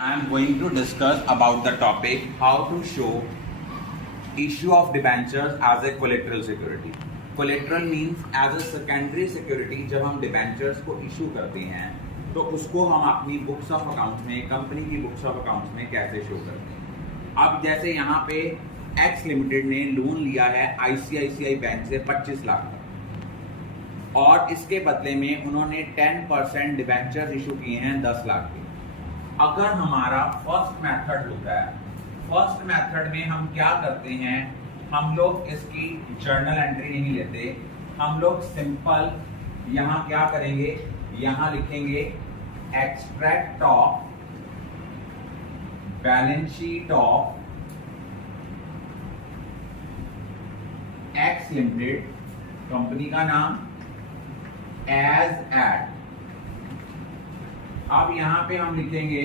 I am going to discuss about the topic how to show issue of debentures as a collateral security. Collateral means as a secondary security. जब हम debentures को issue करते हैं तो उसको हम अपनी बुक्स ऑफ अकाउंट में, कंपनी की बुक्स ऑफ अकाउंट में कैसे शो करते हैं। अब जैसे यहाँ पे एक्स लिमिटेड ने लोन लिया है आईसीआईसीआई बैंक से 25 लाख का और इसके बदले में उन्होंने 10% डिबेंचर्स इशू किए हैं 10 लाख के। अगर हमारा फर्स्ट मेथड होता है, फर्स्ट मेथड में हम क्या करते हैं, हम लोग इसकी जर्नल एंट्री नहीं लेते, हम लोग सिंपल यहां क्या करेंगे, यहां लिखेंगे extract of balance sheet of x limited, company का नाम एज एट। अब यहां पे हम लिखेंगे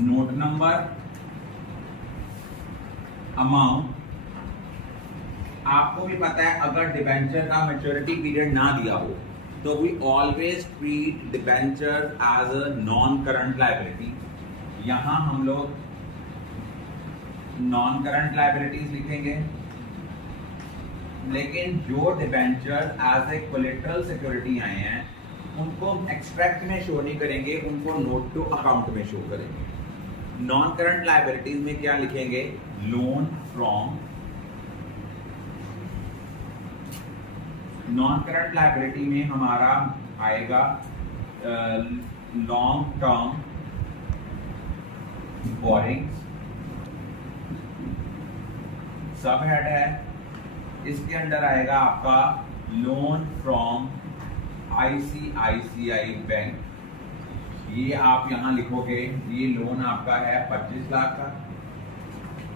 नोट नंबर, अमाउंट। आपको भी पता है अगर डिबेंचर का मैच्योरिटी पीरियड ना दिया हो तो we always treat debenture as a non current liability. यहां हम लोग नॉन करंट लायबिलिटीज लिखेंगे, लेकिन जो debenture as a collateral security आए हैं उनको एक्सट्रैक्ट में शो नहीं करेंगे, उनको नोट टू अकाउंट में शो करेंगे। नॉन करंट लायबिलिटीज में क्या लिखेंगे, loan from. Non current liability में हमारा आएगा long term borrowings, sub head है। इसके अंदर आएगा आपका लोन फ्रॉम आईसीआईसीआई बैंक। ये आप यहां लिखोगे, ये लोन आपका है 25 लाख का।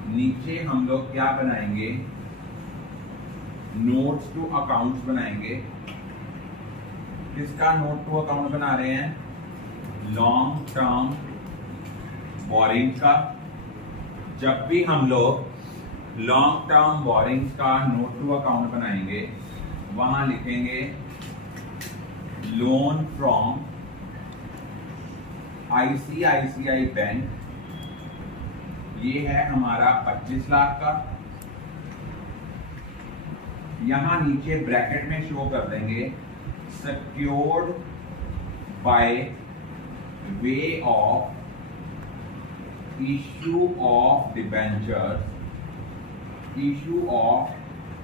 नीचे हम लोग क्या बनाएंगे, नोट्स टू अकाउंट्स बनाएंगे। किसका नोट टू अकाउंट बना रहे हैं, लॉन्ग टर्म बोरिंग का। जब भी हम लोग लॉन्ग टर्म बोरिंग्स का नोट टू अकाउंट बनाएंगे वहां लिखेंगे लोन फ्रॉम आईसीआईसीआई बैंक। ये है हमारा 25 लाख का। यहां नीचे ब्रैकेट में शो कर देंगे secured by way of issue of debentures, issue of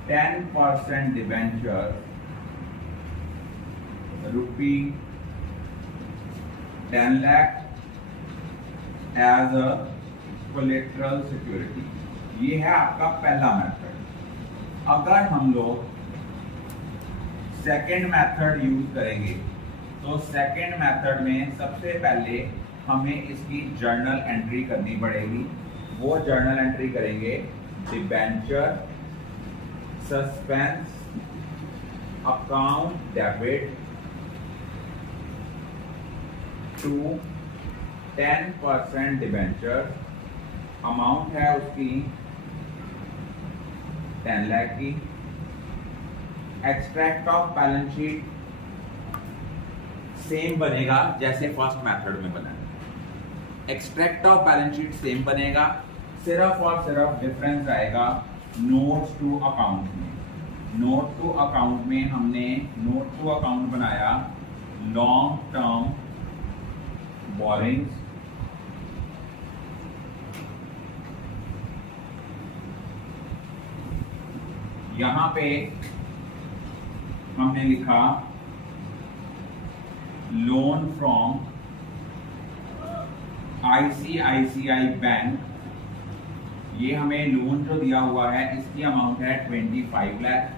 10% debenture rupee 10 lakh as a collateral security। ये है आपका पहला मेथड। अगर हम लोग सेकेंड मेथड यूज करेंगे तो सेकेंड मेथड में सबसे पहले हमें इसकी जर्नल एंट्री करनी पड़ेगी। वो जर्नल एंट्री करेंगे debenture suspense account debit to 10% debenture. Amount है उसकी 10 लाख की। Extract of balance sheet same बनेगा जैसे फर्स्ट मेथड में बना। Extract of balance sheet same बनेगा, सिर्फ और सिर्फ डिफरेंस आएगा नोट्स टू अकाउंट में। नोट टू अकाउंट में हमने नोट टू अकाउंट बनाया लॉन्ग टर्म बोरिंग्स, यहां पे हमने लिखा लोन फ्रॉम आईसीआईसीआई बैंक। ये हमें लोन जो दिया हुआ है इसकी अमाउंट है 25 लाख।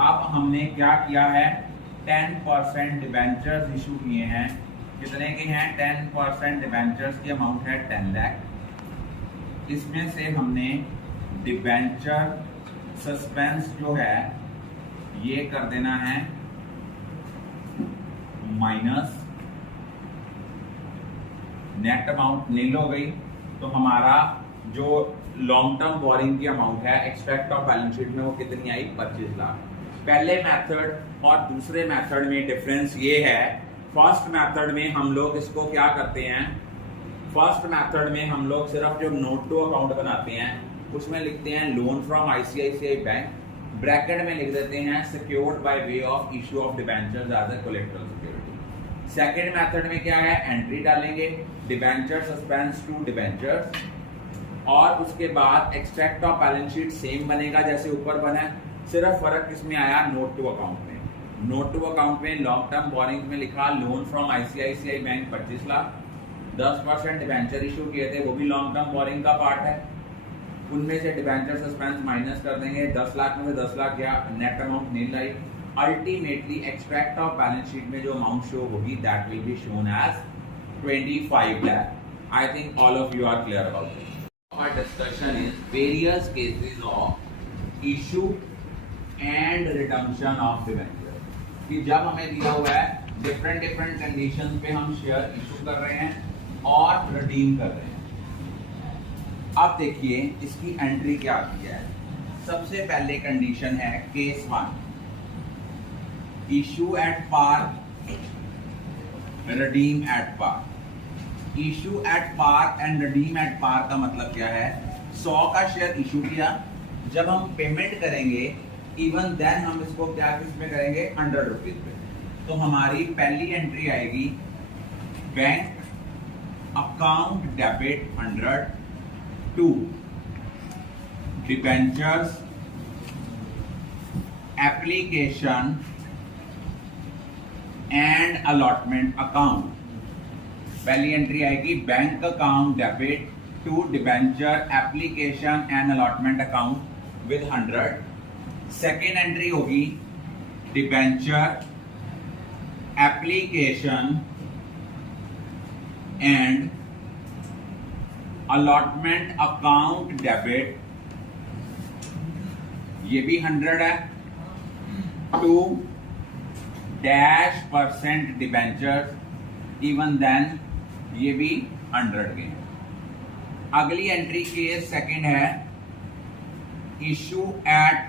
अब हमने क्या किया है, 10% डिबेंचर्स इशू किए हैं। कितने के हैं, 10% डिबेंचर्स की अमाउंट है 10 लाख। इसमें से हमने डिबेंचर सस्पेंस जो है ये कर देना है माइनस, नेट अमाउंट नील हो गई। तो हमारा जो लॉन्ग टर्म बोरिंग की अमाउंट है एक्सट्रैक्ट ऑफ बैलेंस शीट में वो कितनी आई, 25 लाख। पहले मेथड और दूसरे मेथड में डिफरेंस ये है, फर्स्ट मेथड में हम लोग इसको क्या करते हैं, फर्स्ट मेथड में हम लोग सिर्फ जो नोट टू अकाउंट बनाते हैं उसमें लिखते हैं loan from ICICI bank, bracket में लिख देते हैं secured by way of issue of debentures as a collateral security. Second method में क्या है, एंट्री डालेंगे डिबेंचर सस्पेंस टू डिबेंचर्स, और उसके बाद extract of balance sheet same बनेगा जैसे ऊपर बना है, सिर्फ फर्क किसमें आया, नोट टू अकाउंट में। नोट टू अकाउंट में लॉन्ग टर्म बोरिंग में लिखा loan from ICICI bank 25 lakh, 10% debenture issue किए थे, वो भी लॉन्ग टर्म बोरिंग का पार्ट है, उनमें से डिबेंचर सस्पेंस माइनस कर देंगे, 10 लाख में से 10 लाख गया, नेट अमाउंट नील आई। Ultimately extract of balance sheet में जो अमाउंट शो होगी that will be shown as 25 lakh। I think all of you are clear about this. Our discussion is various cases of issue and redemption of debenture। कि जब हमें दिया हुआ है different condition पे हम शेयर इशू कर रहे हैं और रिडीम कर रहे हैं। अब देखिए इसकी एंट्री क्या आती है। सबसे पहले कंडीशन है case 1, issue at par, redeem at par. Issue at par and redeem at par का मतलब क्या है, 100 का शेयर इशू किया, जब हम पेमेंट करेंगे इवन देन हम इसको क्या किस में करेंगे, 100 रुपीज पे। तो हमारी पहली एंट्री आएगी bank account debit 100 to debentures application and allotment account. पहली एंट्री आएगी bank account debit to debenture application and allotment account with 100। Second entry होगी debenture application and allotment account debit, ये भी 100 है, टू -% डिबेंचर इवन देन, ये भी 100 के। अगली एंट्री केस सेकंड है issue at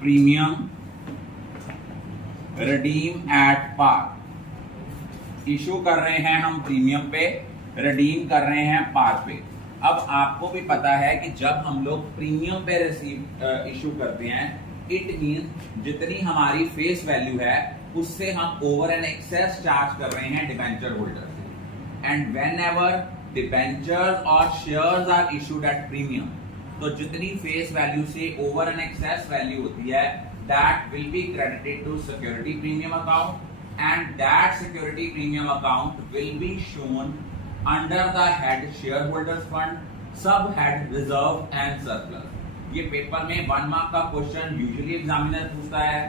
premium, redeem at par. Issue कर रहे हैं हम प्रीमियम पे, रिडीम कर रहे हैं पार पे। अब आपको भी पता है कि जब हम लोग प्रीमियम पे इशू करते हैं, इट मीन जितनी हमारी फेस वैल्यू है उससे हम ओवर एंड एक्सेस चार्ज कर रहे हैं डिबेंचर होल्डर से। एंड व्हेन एवर डिबेंचर्स और shares are issued at premium, तो जितनी फेस वैल्यू से ओवर एंड एक्सेस वैल्यू होती है that will be credited to security premium account, and that security premium account will be shown under the head share holders fund, sub head reserve and surplus. ये paper में 1 mark का question usually examiner पूछता है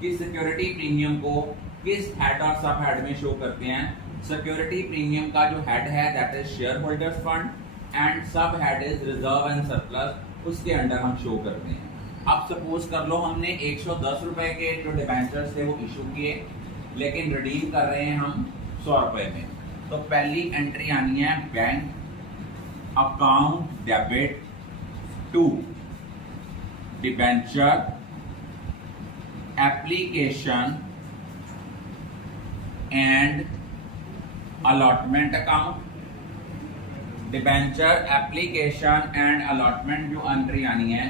कि security premium को किस head और सब हेड में शो करते हैं। सिक्योरिटी प्रीमियम का जो हेड है that is share holders fund and sub head is reserve and surplus, उसके अंडर हम शो करते हैं। अब सपोज कर लो हमने 110 रुपए के जो डिबेंचर्स थे वो इशू किए, लेकिन रिडीम कर रहे हैं हम 100 रुपए में। तो पहली एंट्री आनी है bank account debit to debenture application and allotment account. Debenture application and allotment जो एंट्री आनी है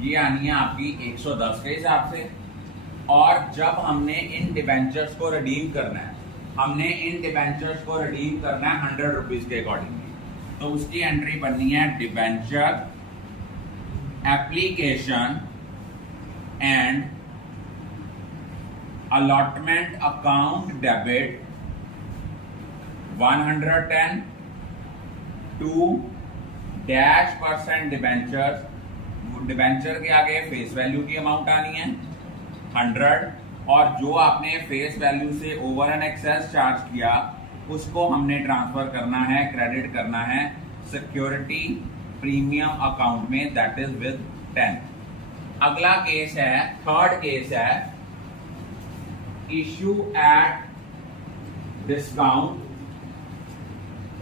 ये आनी है आपकी 110 के हिसाब से। और जब हमने इन डिबेंचर्स को रिडीम करना है, हमने इन डिबेंचर्स को रिडीम करना है 100 रुपीज के अकॉर्डिंगली, तो उसकी एंट्री बननी है debenture application and allotment account debit 110 to -% debentures. Debenture के आगे फेस वैल्यू की अमाउंट आनी है 100, और जो आपने फेस वैल्यू से ओवर एंड एक्सेस चार्ज किया उसको हमने ट्रांसफर करना है, क्रेडिट करना है सिक्योरिटी प्रीमियम अकाउंट में, दैट इज विद 10। अगला केस है, थर्ड केस है issue at discount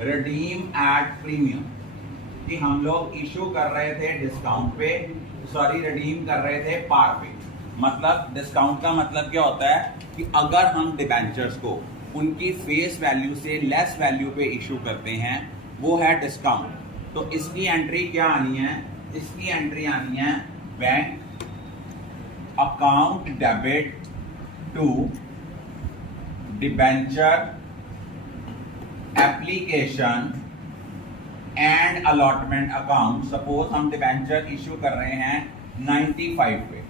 redeem at premium. कि हम लोग इशू कर रहे थे डिस्काउंट पे, सॉरी रिडीम कर रहे थे पार पे। मतलब डिस्काउंट का मतलब क्या होता है कि अगर हम डिबेंचर्स को उनकी फेस वैल्यू से लेस वैल्यू पे इशू करते हैं, वो है डिस्काउंट। तो इसकी एंट्री क्या आनी है? इसकी एंट्री आनी है bank account debit to debenture application and allotment account. Suppose हम डिबेंचर इशू कर रहे हैं 95 पे,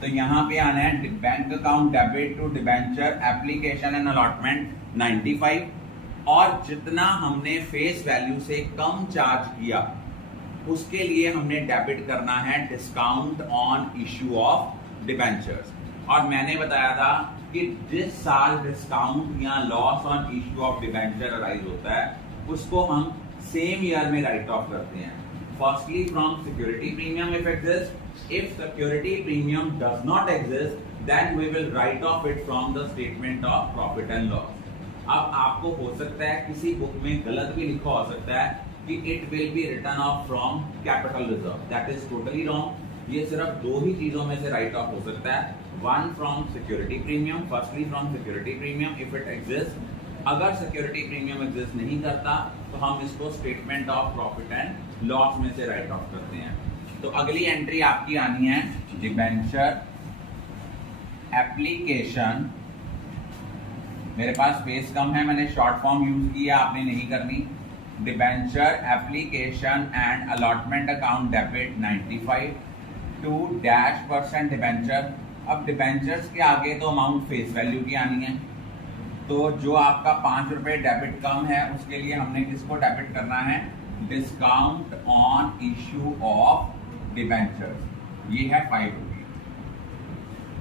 तो यहां पे आना है bank account debit to debenture application and allotment 95, और जितना हमने फेस वैल्यू से कम चार्ज किया उसके लिए हमने डेबिट करना है discount on issue of debentures. और मैंने बताया था कि जिस साल डिस्काउंट या loss on issue of debenture arise होता है उसको हम सेम ईयर में राइट ऑफ करते हैं। Firstly from security premium if exist, if security premium does not exist then we will write off it from the statement of profit and loss। अब आपको हो सकता है किसी बुक में गलत भी लिखा हो सकता है कि it will be written off from capital reserve, that is totally wrong। ये सिर्फ दो ही चीजों में से राइट ऑफ हो सकता है, one from security premium, firstly from security premium if it exists। अगर सिक्योरिटी प्रीमियम एग्जिस्ट नहीं करता तो हम इसको statement of profit and loss में से राइट ऑफ करते हैं। तो अगली एंट्री आपकी आनी है डिबेंचर एप्लीकेशन। मेरे पास स्पेस कम है, मैंने शॉर्ट फॉर्म यूज किया, आपने नहीं करनी। Debenture application and allotment account debit 95 to %% debenture. अब डिबेंचर्स के आगे तो अमाउंट फेस वैल्यू की आनी है, तो जो आपका 5 रुपए डेबिट कम है उसके लिए हमने किसको डेबिट करना है? Discount on issue of debentures, ये है 5 रुपए।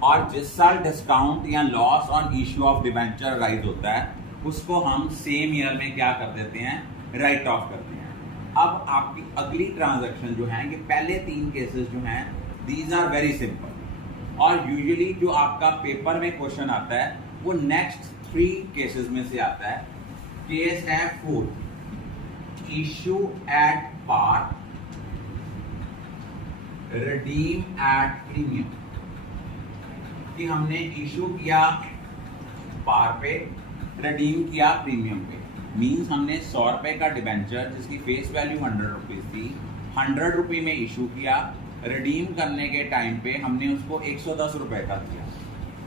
और जिस साल डिस्काउंट या loss on issue of debenture rise होता है उसको हम सेम ईयर में क्या कर देते हैं? राइट ऑफ करते हैं। अब आपकी अगली ट्रांजैक्शन जो है, ये पहले 3 केसेस जो हैं दीज आर वेरी सिंपल, और यूजुअली जो आपका पेपर में क्वेश्चन आता है वो नेक्स्ट 3 केसेस में से आता है। केस है 4, issue at par, redeem at premium. कि हमने इशू किया पार पे, रिडीम किया प्रीमियम पे। मींस हमने 100 रुपए का डिबेंचर जिसकी फेस वैल्यू 100 रुपीज थी, 100 रुपए में इशू किया, रिडीम करने के टाइम पे हमने उसको 110 रुपए का दिया।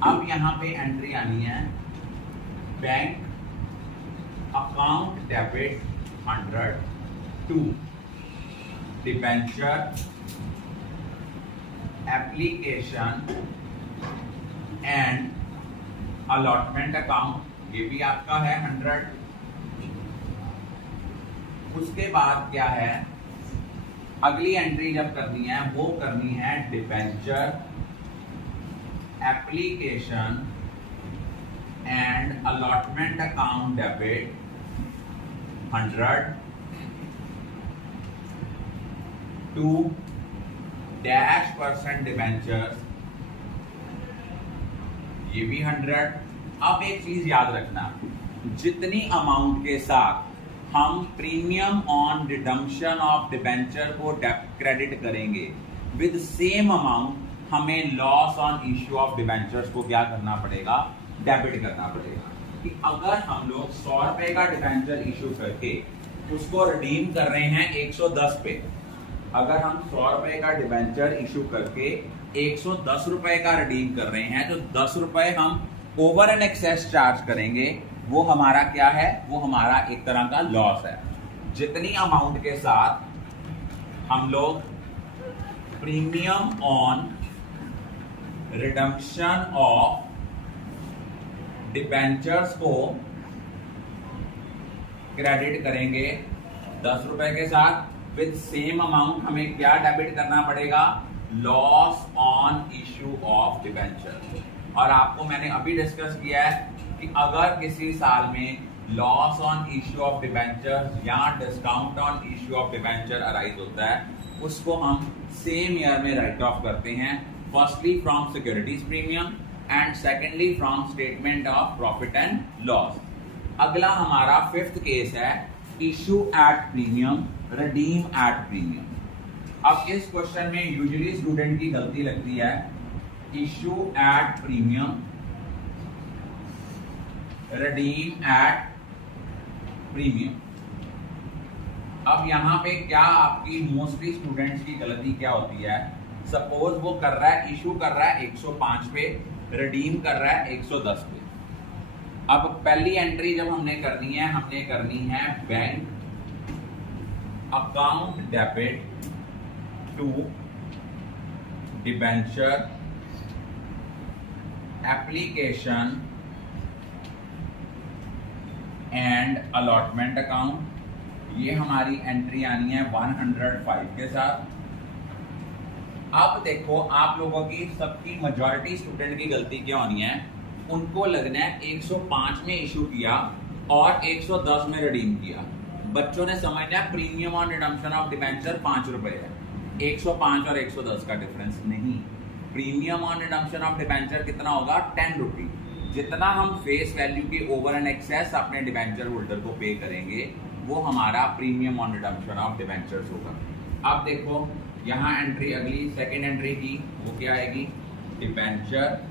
अब यहाँ पे एंट्री आनी है bank account debit 100 to debenture application and allotment account, ये भी आपका है 100। उसके बाद क्या है, अगली एंट्री जब करनी है वो करनी है debenture application and allotment account debit 100 to %% debentures, ये भी 100। अब एक चीज याद रखना, जितनी अमाउंट के साथ हम premium on redemption of debenture को क्रेडिट करेंगे विद सेम अमाउंट हमें loss on issue of debentures को क्या करना पड़ेगा? डेबिट करना पड़ेगा। कि अगर हम लोग 100 रुपए का डिबेंचर इशू करके उसको रिडीम कर रहे हैं 110 पे, अगर हम 100 रुपए का डिबेंचर इशू करके 110 रुपए का रिडीम कर रहे हैं, तो 10 रुपए हम ओवर एंड एक्सेस चार्ज करेंगे, वो हमारा क्या है? वो हमारा एक तरह का लॉस है। जितनी अमाउंट के साथ हम लोग premium on redemption of debentures को क्रेडिट करेंगे 10 रुपए के साथ, विद सेम अमाउंट हमें क्या डेबिट करना पड़ेगा? Loss on issue of debenture. और आपको मैंने अभी डिस्कस किया है कि अगर किसी साल में loss on issue of debenture या discount on issue of debenture arise होता है, उसको हम सेम ईयर में राइट ऑफ करते हैं, firstly from securities premium and secondly from statement of profit and loss. अगला हमारा 5th केस है issue at premium, redeem at premium. अब इस क्वेश्चन में यूजुअली स्टूडेंट की गलती लगती है issue at premium, redeem at premium. अब यहां पे क्या आपकी मोस्टली स्टूडेंट्स की गलती क्या होती है, सपोज वो कर रहा है, इशू कर रहा है 105 पे, रिडीम कर रहा है 110 पे। अब पहली एंट्री जब हमने करनी है bank account debit to debenture application and allotment account. ये हमारी एंट्री आनी है 105 के साथ। अब देखो आप लोगों की सबकी मेजॉरिटी स्टूडेंट की गलती क्या होनी है, उनको लगना है 105 में इशू किया और 110 में रिडीम किया। बच्चों ने समझना है premium on redemption of debenture 5 रुपए है, 105 और 110 का डिफरेंस नहीं। Premium on redemption of debenture कितना होगा, 10 रुपी। जितना हम फेस वैल्यू के ओवर एंड एक्सेस अपने डिबेंचर होल्डर को पे करेंगे वो हमारा premium on redemption of debentures होगा। अब देखो यहाँ एंट्री अगली सेकेंड एंट्री की वो क्या आएगी, debenture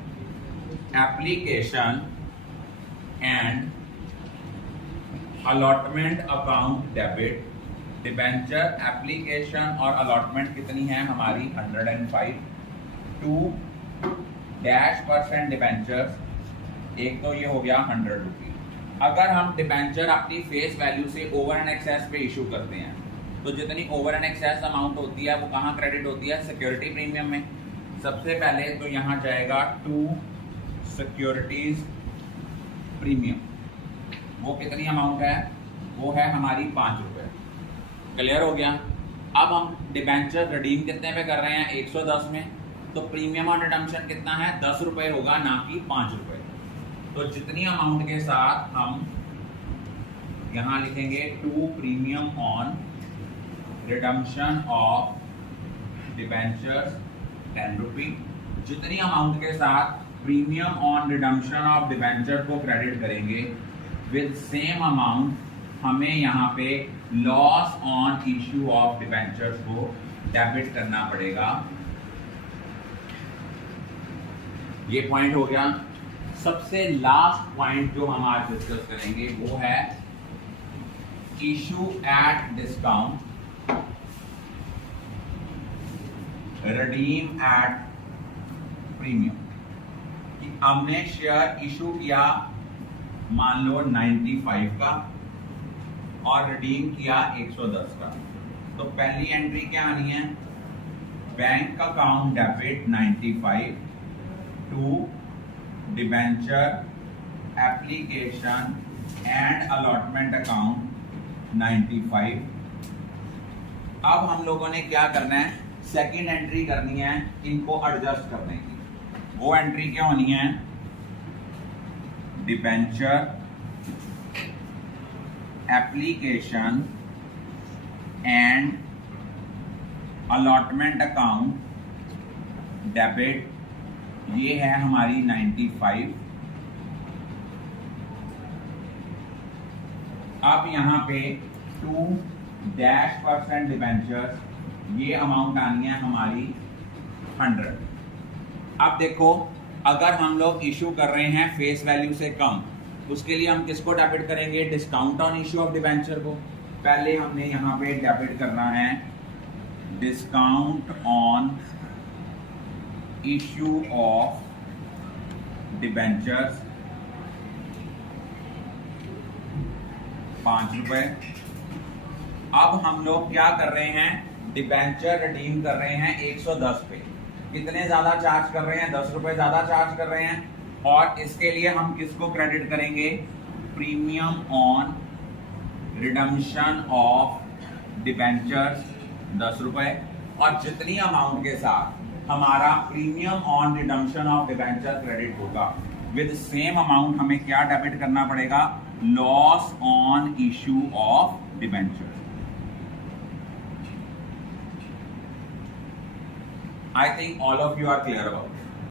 application and allotment account debit. Debenture application और अलॉटमेंट कितनी है हमारी 105, 2% डिबेंचर्स, एक तो ये हो गया 100 रुपी। अगर हम डिबेंचर अपनी फेस वैल्यू से ओवर एंड एक्सेस पे इशू करते हैं तो जितनी ओवर एंड एक्सेस अमाउंट होती है वो कहाँ क्रेडिट होती है, सिक्योरिटी प्रीमियम में। सबसे पहले तो यहाँ जाएगा टू सिक्योरिटीज प्रीमियम, वो कितनी अमाउंट है, वो है हमारी 5 रुपए। क्लियर हो गया। अब हम डिबेंचर रिडीम कितने पे कर रहे हैं, 110 में, तो प्रीमियम ऑन रिडम्पशन कितना है, 10 रुपए होगा, ना कि 5 रुपए। तो जितनी अमाउंट के साथ हम यहां लिखेंगे to premium on redemption of debentures 10 rupee, जितनी अमाउंट के साथ premium on redemption of debenture को क्रेडिट करेंगे विद सेम अमाउंट हमें यहाँ पे loss on issue of debentures को डेबिट करना पड़ेगा। ये पॉइंट हो गया। सबसे लास्ट पॉइंट जो हम आज डिस्कस करेंगे वो है issue at discount, redeem at premium. कि हमने शेयर इशू किया मान लो 95 का और रिडीम किया 110 का, तो पहली एंट्री क्या आनी है, bank account debit 95 to debenture application and allotment account 95। अब हम लोगों ने क्या करना है, सेकंड एंट्री करनी है इनको एडजस्ट करने की। वो एंट्री क्या होनी है, debenture application and allotment account debit, ये है हमारी 95। अब यहां पे 2% डिबेंचर्स, ये अमाउंट आनी है हमारी 100। अब देखो अगर हम लोग इशू कर रहे हैं फेस वैल्यू से कम, उसके लिए हम किसको डेबिट करेंगे, discount on issue of debenture को। पहले हमने यहां पे डेबिट करना है discount on issue of debentures 5 रुपए। अब हम लोग क्या कर रहे हैं, डिबेंचर रिडीम कर रहे हैं 110 पे, कितने ज्यादा चार्ज कर रहे हैं, 10 रुपए ज्यादा चार्ज कर रहे हैं। और इसके लिए हम किसको क्रेडिट करेंगे, premium on redemption of debentures 10 रुपए। और जितनी अमाउंट के साथ हमारा premium on redemption of debenture credit होगा विद सेम अमाउंट हमें क्या डेबिट करना पड़ेगा, loss on issue of debenture. I think all of you are clear about it.